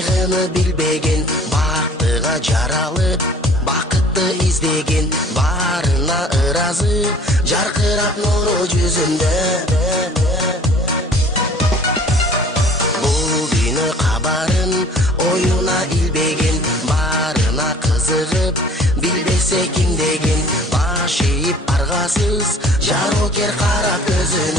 кайгыны билбеген, бактыга жаралып бакытты издеген, баарына ыраазы жаркырап нуру жүзүндө. Бул күнү кабарын оюна илбеген, баарына кызыгып билбесе ким деген, баш ийип аргасыз жарокер кара көзү.